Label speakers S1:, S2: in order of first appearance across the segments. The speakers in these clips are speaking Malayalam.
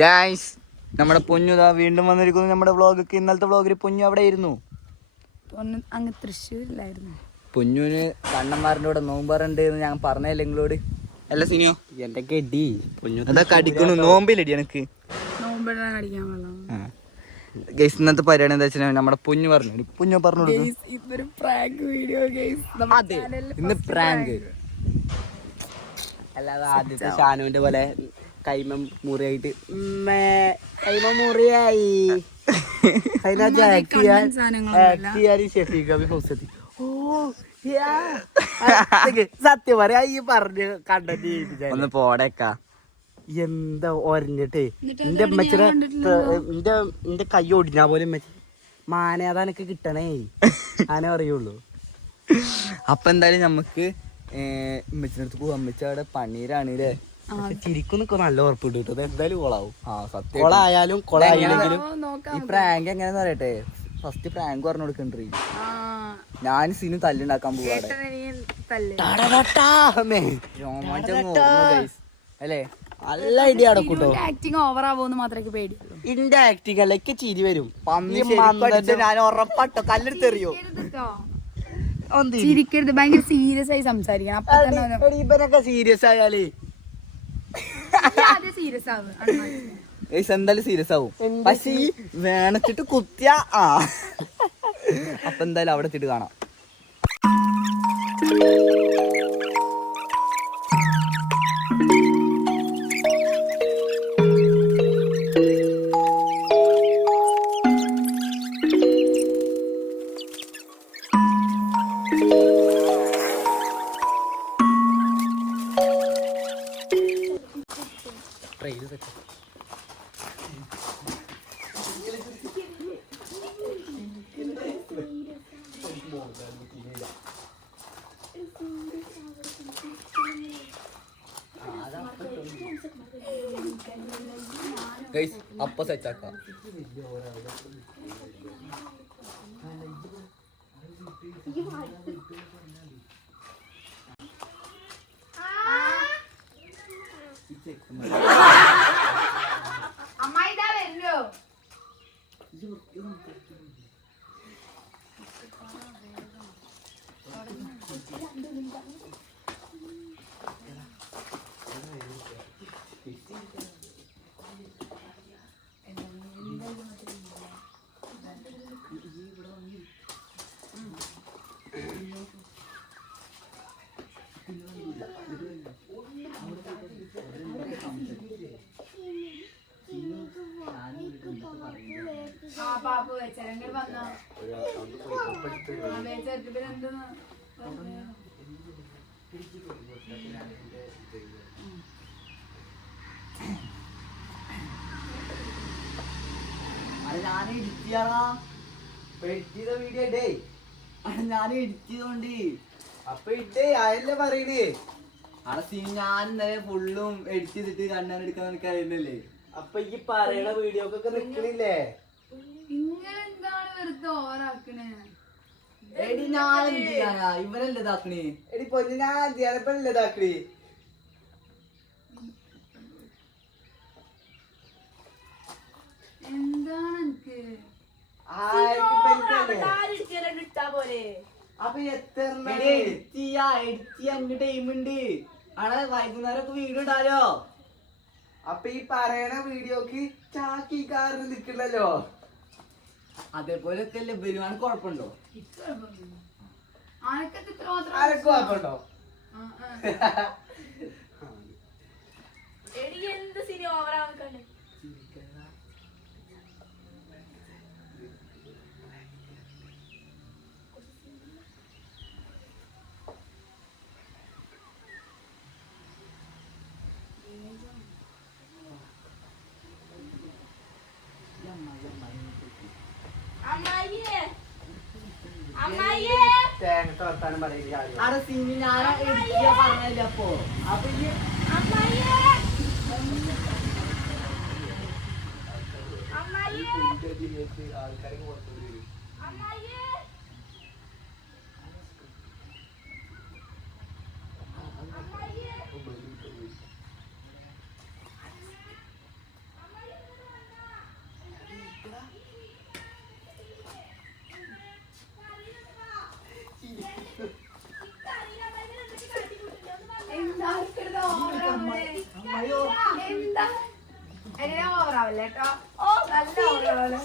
S1: ഗായ്സ് നമ്മുടെ പൊന്നു ഇതാ വീണ്ടും വന്നിരിക്കുന്നു നമ്മുടെ വ്ളോഗൊക്കെ ഇന്നലത്തെ വ്ളോഗിൽ പൊന്നു അവിടെ ഇരുന്നു.
S2: അങ്ങ് തൃശ്ശൂരിലായിരുന്നു.
S1: പൊന്നുവിന് കണ്ണന്മാരുടെ കൂടെ നോമ്പാറുണ്ട് എന്ന് ഞാൻ പറഞ്ഞല്ലേ നിങ്ങളോട്? അല്ല സിനിയോ
S3: എന്റെ കെടി പൊന്നു
S1: അതൊക്കെ അടിക്കണു നോമ്പിലടി എനിക്ക്. ഗൈസ് ഇന്നത്തെ പരിപാടി എന്താ വെച്ചാൽ നമ്മുടെ പൊന്നു പറഞ്ഞു. പൊന്നു പറഞ്ഞു
S2: പ്രാങ്ക് വീഡിയോ
S1: അതെ ഇന്ന് പ്രാങ്ക്
S3: അല്ലാതെ ആദ്യത്തെ ഷാനുവിന്റെ പോലെ കൈമ മുറിയായിട്ട്. കൈമ മുറിയായി. അതിനാ ആക്ട് ചെയ്യാൻ ആക്ട് ചെയ്യാൻ ഷെഫീഖ് അബി ഫൗസത്തി ഓ യാ. അതൊക്കെ സത്യം പറയാ ഈ പറഞ്ഞ് കണ്ടന്റ്
S1: ഒന്ന് പോടേക്കാ.
S3: എന്താ ഒരഞ്ഞിട്ടേ? എന്റെ അമ്മച്ചിടെ എന്റെ എന്റെ കൈ ഒടിഞ്ഞാ പോലെ അമ്മച്ചി മാനേതാനൊക്കെ കിട്ടണേ. ആനെ അറിയുള്ളൂ.
S1: അപ്പൊ എന്തായാലും നമുക്ക് അമ്മച്ചിനടുത്ത് പോവാം. അമ്മച്ചി അവിടെ പണീരാണ് അല്ലേ
S3: പക്ഷെ ചിരിക്കുന്നൊക്കെ നല്ല ഉറപ്പിട്ട് കിട്ടും എന്തായാലും കൊളാവും.
S1: ആ സത്യം
S3: കൊളായാലും കൊളായില്ലെങ്കിലും
S1: ഈ പ്രാങ്ക് എങ്ങനെയാന്ന് പറയട്ടെ? ഫസ്റ്റ് പ്രാങ്ക് പറഞ്ഞു കൊടുക്കണ്ടേ?
S2: ആ.
S1: ഞാൻ സീനും തല്ലുണ്ടാക്കാൻ പോവാടെ. അല്ലേ?
S3: നല്ല ഐഡിയ അടക്കൂട്ടോ
S2: ആക്ടിങ് ഓവർ ആവുമെന്ന് മാത്രമേ പേടി.
S3: ഇന്റെ ആക്ടിങ് അല്ല എനിക്ക് ചിരി വരും.
S1: പന്നി ഞാൻ ഉറപ്പാട്ടോ കല്ലെടുത്തെറിയോ
S2: ചിരിക്കരുത് ഭയങ്കര സീരിയസ് ആയി സംസാരിക്കണം. അപ്പൊ തന്നെ
S3: ഇവനൊക്കെ സീരിയസ് ആയാലേ
S2: നീ ആദ്യം സീരിയസ് ആവും
S1: ഏയ് എന്തായാലും സീരിയസ് ആവും. പക്ഷെ ഈ വേണച്ചിട്ട് കുത്തിയ ആ. അപ്പൊ എന്തായാലും അവിടെ എത്തിയിട്ട് കാണാം. അപ്പൊ സെറ്റ് ആക്കാം
S2: ഇതാ വരുന്നോ ആ വന്നോ എന്തെന്ന്
S1: ഞാൻ എഡിറ്റ് ചെയ്യാറാ? എഡിറ്റ് ചെയ്ത വീഡിയോ ഡേ ഞാൻ എഡിറ്റ് ചെയ്തോണ്ട്. അപ്പൊ ഇട്ടേ അയല്ലേ പറയണേ? അവിടെ സീൻ ഞാൻ ഇന്നലെ ഫുള്ളും എഡിറ്റ് ചെയ്തിട്ട് കണ്ണാൻ എടുക്കാൻ നിനക്ക് അറിയുന്നല്ലേ
S3: അപ്പൊ ഈ പറയണ വീഡിയോക്കൊക്കെ നിക്കണില്ലേ
S2: നിങ്ങൾ എന്താണ് വെറുതെ ഓവറാക്കണേ
S1: എടി ഇതാക്കണേ?
S3: എടി പൊന്നു ഞാൻ ധ്യാനപ്പല്ലേ ഇതാക്കണി?
S2: എന്താണ് എനിക്ക്?
S3: അപ്പൊ എത്ര
S1: എഡിറ്റ് ചെയ്യാ എഡിറ്റ് ചെയ്യാൻ ടൈം ഉണ്ട് അവിടെ വൈകുന്നേരം ഒക്കെ വീഡിയോ ഇടാലോ.
S3: അപ്പൊ ഈ പറയണ വീഡിയോക്ക് ചാക്കിക്കാരന് നിക്കണല്ലോ
S1: അതേപോലെ ഒക്കെ വരുവാൻ കുഴപ്പമുണ്ടോ?
S3: ആരൊക്കെ കുഴപ്പമുണ്ടോ? തേങ്ങത്തെ വർത്താനം പറയുന്ന
S1: അവിടെ സീന് ഞാൻ പറഞ്ഞല്ലേ അപ്പൊ? അപ്പൊ ഈ
S3: ആൾക്കാരൊക്കെ പുറത്തു വരും
S2: കേട്ടോ? നല്ല ഓവറാവല്ലേ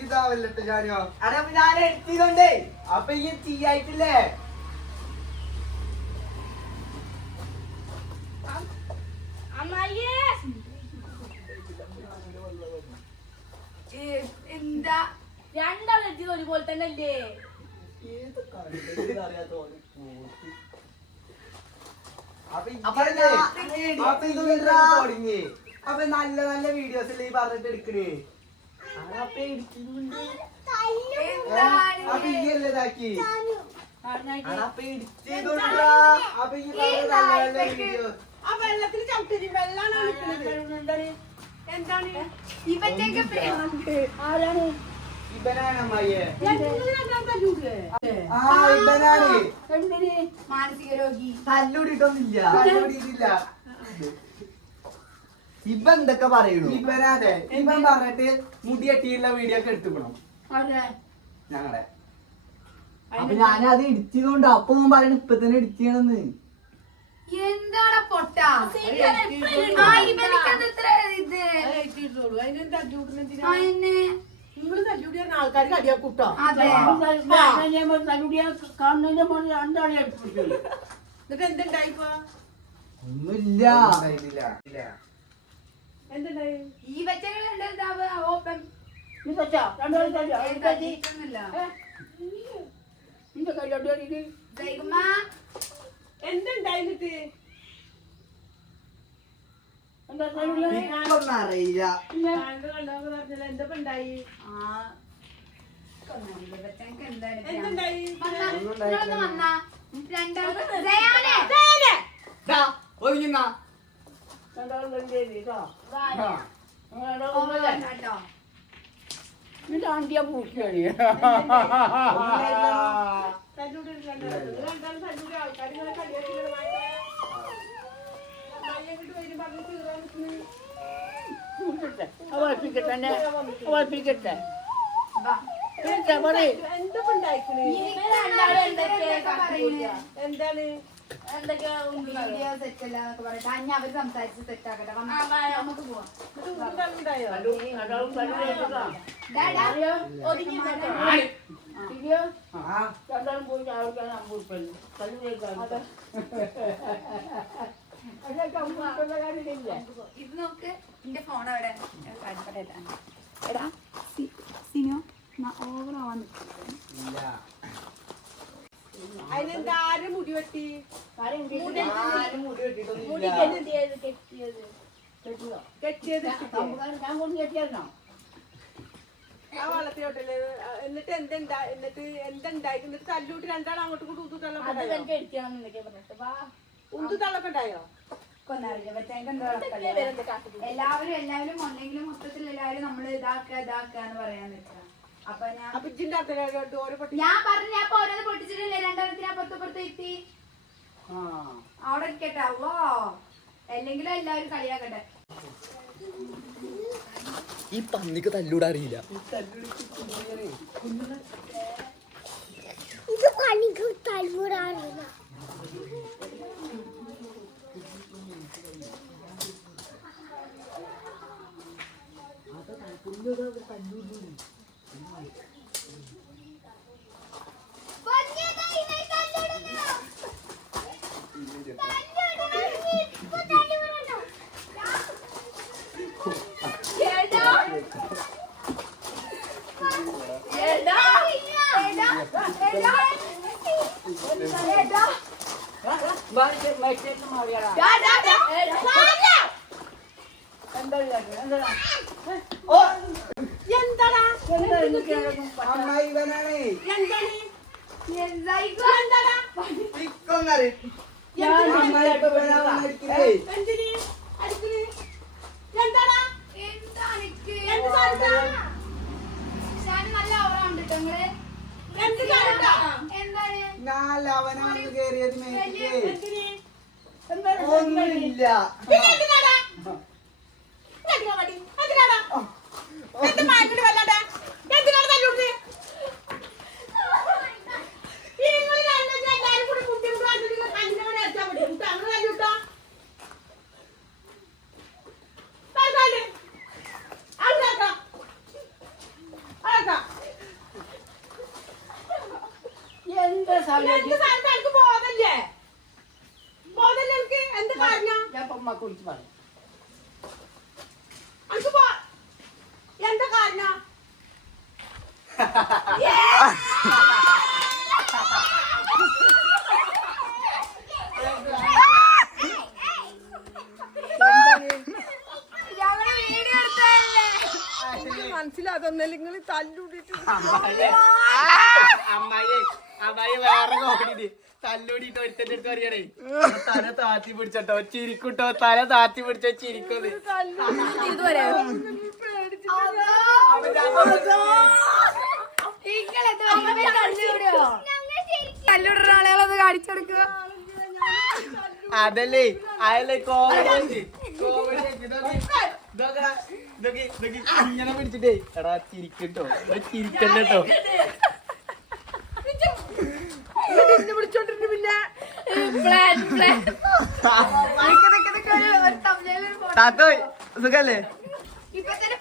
S3: ഇതാവല്ലോ ഞാനോ അടെ അപ്പൊ ഞാൻ എടുത്തിട്ടുണ്ടേ അപ്പൊ ഈ ചെയ്യായിട്ടില്ലേ
S2: എന്താ?
S4: രണ്ടാളെത്തിയത് ഒരുപോലെ തന്നെ അല്ലേ
S3: അപ്പൊ ഞാൻ- അപ്പൊ നല്ല നല്ല വീഡിയോസ് അല്ലേ ഈ പറഞ്ഞിട്ട് എടുക്കണേ. അപ്പൊ ഈ അല്ലേ ഇതാക്കി? അപ്പൊ ഇടിച്ചതുകൊണ്ടാ അപ്പൊ ഈ പറഞ്ഞ നല്ല നല്ല വീഡിയോ
S5: ആ വെള്ളത്തിൽ ചവിട്ടി വെള്ളാണ്
S4: എന്താണ്?
S2: പേരുണ്ട്
S4: ആരാണ്?
S2: മാനസിക രോഗി
S3: തല്ലൂടിട്ടൊന്നുമില്ല തല്ലൂടിയിട്ടില്ല. ഇവ എന്തൊക്കെ പറയണു? ഇവനാതെ ഇവൻ പറഞ്ഞിട്ട് മുടി കെട്ടിയുള്ള വീഡിയോ ഒക്കെ എടുത്തുക്കണം ഞങ്ങളെ. അപ്പൊ ഞാനത് ഇടിച്ചതുകൊണ്ട് അപ്പൊ പറയണ ഇപ്പൊ തന്നെ ഇടിച്ചണെന്ന്
S2: എന്താണ് പൊട്ടാ? ആ ഇവനിക്കത് ഇത്ര ഇത്.
S5: അതിനെന്താ തല്ലൂടുന്ന
S2: ആ, എന്നെ
S5: നിങ്ങൾ തല്ലൂടി ആൾക്കാർ കടിയാ കൂട്ടോ
S2: അതെ
S4: കാണുന്നതിന്റെ മുകളിൽ രണ്ടാളെ എടുപ്പിച്ചു
S5: എന്നിട്ട് എന്തുണ്ടായിപ്പോ?
S3: ഒന്നുമില്ല.
S5: എന്തുണ്ടായി?
S2: ഈ വെച്ചകളുണ്ട് എന്താ ഓപ്പൺ
S3: എനിക്കൊന്നും അറിയില്ല.
S5: എന്താ ഉണ്ടായി
S2: ആ, കൊന്നറിയില്ല, ഇവറ്റങ്ങൾക്ക് എന്താണ് ഇത്?
S5: എന്തുണ്ടായി?
S2: വന്നാ, നിങ്ങളൊന്ന് വന്നാ. രണ്ടാമത് ദയാനെ.
S3: ഒതുങ്ങുന്ന
S4: രണ്ടാളും തല്ലി കേട്ടോ?
S2: ഓ, കേട്ടോ.
S4: നിന്റെ ആണ്ടിയാ പൂക്കിയാണ്
S5: തല്ലൂടി രണ്ടാളും തല്ലൂടി ആൾക്കാർ
S2: എന്തൊക്കെയാ പറയുന്നെ?
S5: എന്താണ്?
S4: എന്തൊക്കെയാ
S2: വീഡിയോ സെറ്റ് അല്ല എന്നൊക്കെ പറഞ്ഞിട്ട് അഞ്ഞ അവർ സംസാരിച്ച് സെറ്റ് ആക്കട്ടെ. വന്നാ, നമുക്ക് പോവാം.
S4: രണ്ടാളും തല്ലി കേട്ടോ
S2: ഡാ, ഡാ.
S4: ഒതുങ്ങി ഇല്ലയോ രണ്ടാളും പോയി ചാവക്കാൻ അമ്പൂർപ്പല്ലോ
S2: ഇത് നോക്ക് എന്റെ ഫോൺ അവിടെ. എടാ സിനിയോ സിനു ഓവർ ആവാൻ
S5: അതിനെന്താ ആരും മുടി വെട്ടി?
S4: കെട്ടിയത്. ഞാൻ കൊണ്ട് കെട്ടിയായിരുന്നോ
S5: ആ എന്നിട്ട് എന്തെന്താ എന്നിട്ട് എന്തുണ്ടായി? എന്നിട്ട് തല്ലൂട്ടി രണ്ടാളും അങ്ങോട്ടും കൂടി ഉന്തു ഉന്തു തള്ളൊക്കെ ഉണ്ടായോ.
S2: എല്ലാവരും എല്ലാവരും ഒന്നെങ്കിലും മൊത്തത്തിൽ എല്ലാവരും നമ്മൾ ഇതാക്കുക ഇതാക്കുക എന്ന് പറയാൻ നിൽക്കുക. അപ്പൊ ഞാൻ ഞാൻ പറഞ്ഞു ഞാൻ ഓരോന്ന് പൊട്ടിച്ചിട്ടില്ലേ? രണ്ടാമത്തിന് അപ്പുറത്ത് അപ്പുറത്ത് എത്തി. അവിടെ ഇരിക്കട്ടെ. അവോ അല്ലെങ്കിലും എല്ലാവരും കളിയാക്കട്ടെ.
S3: ഈ പന്നിക്ക് തല്ലൂടെ അറിയില്ല.
S6: ഇത് പന്നിക്ക് തല്ലൂടെ
S4: മാറിയാടാ
S2: 你
S3: 那个看牛
S5: 牛？
S3: ഒന്നുമില്ല.
S5: പിന്നെ എന്തിനാടാ? എന്തിനാ മടി എന്തിനാടാ എന്താ മാറ്റിട്ട് വല്ലാതെ എന്തിനാണ് തല്ലൂട്ടി നിങ്ങൾ രണ്ടും എല്ലാവരും കൂടി കുട്ടി കണ്ടിട്ട് കണ്ടിട്ട് അടിച്ചാൽ മതി കുട്ടി അങ്ങനെ തല്ലൂട്ടോ
S3: ഉമ്മക്ക് വിളിച്ച് പറയാം
S7: അനക്ക് പോ എന്താ കാരണം
S2: ഞങ്ങൾ വീഡിയോ എടുത്തതല്ലേ
S7: മനസ്സിലാതൊന്നല്ല നിങ്ങൾ തല്ലൂടിട്ട്
S3: അമ്മായി അമ്മായി വേറെ കോടി തല്ലൂടിട്ട് ഒരുത്തന്റെ അടുത്ത് പറയണേ തല താത്തി പിടിച്ചോ ചിരിക്കുട്ടോ തല താത്തി പിടിച്ചോ ചിരിക്കുന്നു
S2: കല്ലുടുന്ന ആളുകളൊന്ന് കാണിച്ചെടുക്കുക?
S3: അതല്ലേ അയല്ലേ കോമഡി ഇങ്ങനെ പിടിച്ചിട്ടേ. എടാ ചിരിക്കട്ടോ.
S7: ചിരിക്കണ്ടോ പിന്നെ.
S3: താത്തോ സുഖല്ലേ?
S2: ഇപ്പൊ തന്നെ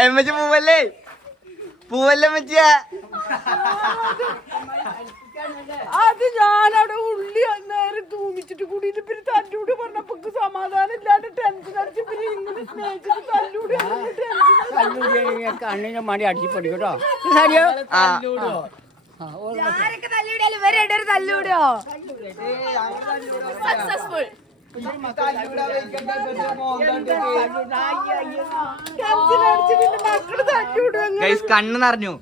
S3: എമ്മച്ചി പൂവല്ലേ? പൂവല്ലേ മച്ചിയ
S7: അത് ഞാനവിടെ ഉള്ളി നേരെ തൂമിച്ചിട്ട് കൂടി പിന്നെ തല്ലൂടി പറഞ്ഞപ്പോ സമാധാനം ഇല്ലാണ്ട് ടെൻഷൻ അടിച്ച് പിന്നെ ഇങ്ങനെ സ്നേഹിച്ചിട്ട് തല്ലൂടി
S4: കണ്ണിന്റെ മണി അടിച്ചു പൊടി കേട്ടോ.
S2: തല്ലിവിടോ സക്സസ്ഫുൾ
S7: ടെൻഷൻ അടിച്ച് പിന്നെ മക്കൾ തല്ലൂടും
S3: കണ്ണ് നിറഞ്ഞു.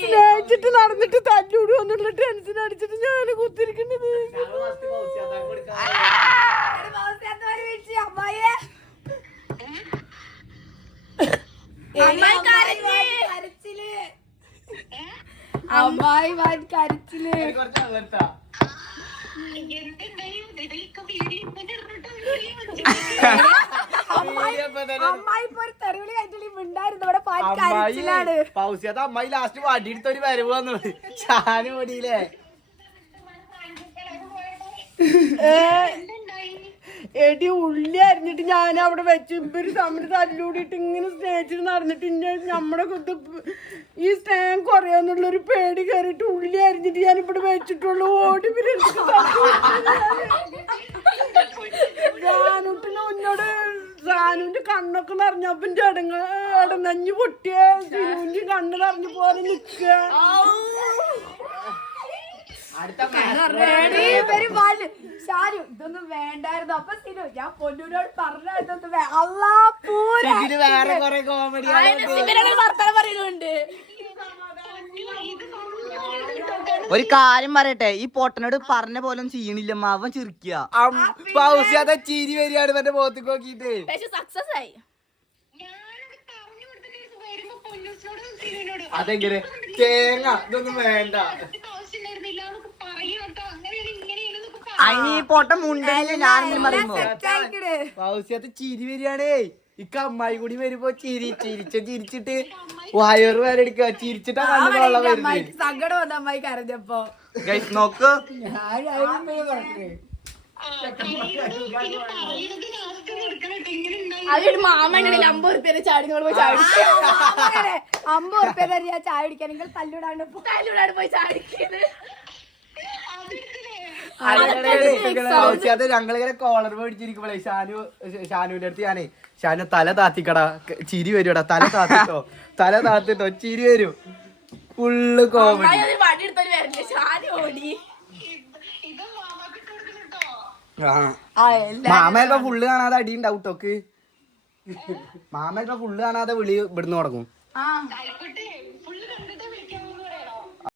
S7: സ്നേഹിച്ചിട്ട് നടന്നിട്ട് തല്ലൂടും എന്നുള്ള ടെൻഷൻ അടിച്ചിട്ട് ഞാൻ കുത്തിരിക്കുന്നത്.
S2: അമ്മായി വാൻ കരച്ചിൽ. കുറച്ച് ഇപ്പൊ
S3: പൗസ്യാത്ത അമ്മായി ലാസ്റ്റ് വടിയെടുത്ത ഒരു വരവ് വന്നു. ഓടിയില്ലേ
S7: എടി ഉള്ളി അരിഞ്ഞിട്ട് ഞാൻ അവിടെ വെച്ച് ഇവർ തമ്മിൽ തല്ലൂടിയിട്ട് ഇങ്ങനെ സ്നേഹിച്ചിട്ട് നടന്നിട്ട് ഇന്നെ നമ്മുടെ കുത്ത് ഈ സ്നേഹം കുറയാന്നുള്ളൊരു പേടി കയറിയിട്ട് ഉള്ളി അരിഞ്ഞിട്ട് ഞാൻ ഇവിടെ വെച്ചിട്ടുള്ളൂ. ഓടി പിന്നെ എനിക്ക് സാനുവിന്റെ കണ്ണൊക്കെ നിറഞ്ഞപ്പോ എന്റെ അടങ്ങഞ്ഞു പൊട്ടിയ. സിനുവിന്റെ കണ്ണ് നിറഞ്ഞു പോലെ
S2: വൽ. ഷാരു ഇതൊന്നും വേണ്ടായിരുന്നു. അപ്പൊ സിനു ഞാൻ പൊന്നൂരോട് പറഞ്ഞ ഇതൊന്നും വേ- അള്ളാ പൂര
S3: ഇതിൽ വേറെ കൊറേ കോമഡി
S2: വർത്തമാനം പറയുന്നുണ്ട്.
S1: ഒരു കാര്യം പറയട്ടെ ഈ പൊട്ടനോട് പറഞ്ഞ പോലും ചെയ്യണില്ല അവൻ ചിരിക്കുക
S3: ചിരി വരികയാണ് മറ്റേ പോത്തേക്ക് നോക്കിട്ട്
S2: പക്ഷെ സക്സസ് ആയി.
S3: അതെങ്ങനെ? തേങ്ങ ഇതൊന്നും വേണ്ട.
S1: അതിന് ഈ പറയുമ്പോ.
S3: പൗസ്യാത്ത ചിരി വരികയാണേ. ഇക്ക അമ്മായി കൂടി വരുമ്പോ ചിരി ചിരിച്ച ചിരിച്ചിട്ട് വയറ് വരെ എടുക്കുക. ചിരിച്ചിട്ടാ വെള്ളം വരുന്നത്.
S2: സങ്കടം വന്ന അമ്മായി കരഞ്ഞപ്പോ.
S1: ഗൈസ് നോക്ക്.
S2: അതൊരു മാമണ്ടല്ലേ അമ്പത് റുപ്യ ചാടി നിങ്ങൾ പോയി ചാടി അമ്പത് റുപ്യ തരും ഞാൻ ചായ കുടിക്കാൻ നിങ്ങൾ തല്ലുടാണ്ട് തല്ലുടാണ്ട് പോയി ചാടിക്കുന്നത്
S3: ഞങ്ങളിങ്ങനെ കോളർ മേടിച്ചിരിക്കുമ്പോഴേ ഷാനു ഷാനുവിന്റെ അടുത്ത് ഞാനേ ഷാനു തല താത്തിക്കടാ ചിരി വരുടാ തല താത്തിട്ടോ തല താത്തിട്ടോ ചിരി വരും. ഫുള്ള് കോമഡി
S2: വണ്ടി എടുത്തൊരു വരല്ലേ ഷാനു ഓടി.
S3: മാമ ഫുള്ള് കാണാതെ അടി ഉണ്ടാവും ടോക്ക് മാമ ഫുള്ള് കാണാതെ വിളി ഇവിടുന്ന് തുടങ്ങും.